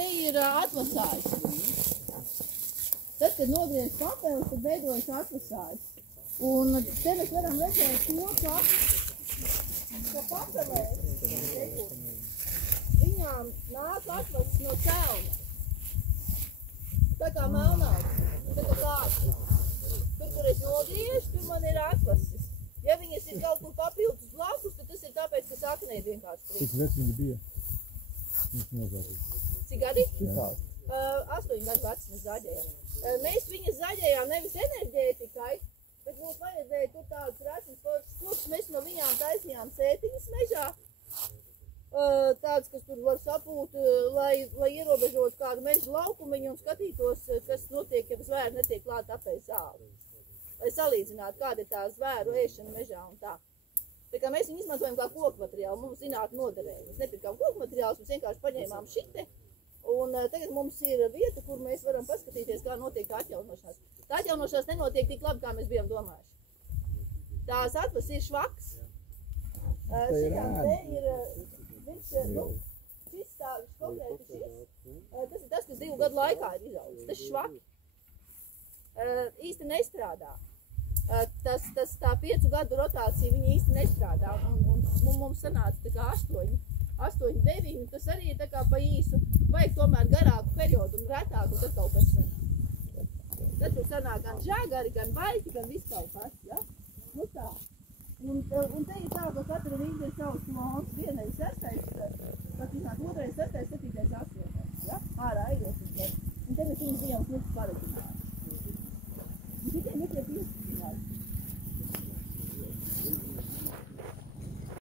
Te ir atvasājs. Tad, kad nogriež papeles, tad veidojas atvasājs. Un te mēs varam redzēt to, ka papelēs, viņām nāk atvases no celma. Tā kā melnāks, tā kā lācis. Kur es nogriežu, tur man ir atvases. Ja viņas ir kaut kur papildus blakus, tad tas ir tāpēc, ka sakne ir vienkārši priekš. Cik vec viņi bija? Viņš nozādīs. Cik gadi? 8 gadu vecs mēs zaļējām. Mēs viņas zaļējām nevis enerģētikai, bet mums vajadzēja tur tādas rēcības foršas kokus. Mēs no viņām taisījām sētiņas mežā. Tāds, kas tur var sapūt, lai ierobežotu kādu mežu laukumiņu un skatītos, kas notiek, ja zvēri netiek klāt apēst zāli. Lai salīdzinātu, kāda ir tā zvēru ēšana mežā un tā. Tā kā mēs viņu izmantojam kā koku materiālu, mums zinātni noderēja. Mēs nepirkām koku materiālus, mēs vienkārši paņēmām šite. Un tagad mums ir vieta, kur mēs varam paskatīties, kā notiek tā atjaunošanās. Tā atjaunošanās nenotiek tik labi, kā mēs bijām domājuši. Tās atvases ir švaks. Šitām te ir, šis tāds konkrēti šis. Tas ir tas, kas 2 gadu laikā ir izaudzis. Tas švaki. Īsti nestrādā. Tā 5 gadu rotācija viņa īsti nestrādā. Un mums sanāca tā kā 8, 9, tas arī ir tā kā pa īsu. Vajag tomēr garāku periodu un retāku, tad kaut kas sanāk. Tad tur sanāk gan žāgari, gan baļķi, gan viss kaut kas, ja? Nu tā. Un te ir tā, ka katra rīga ir savs klons. Viena ir 6, pat iznāk 2, 6, 7, 8, ja? Ārā ejot. Un te mēs viņus bijām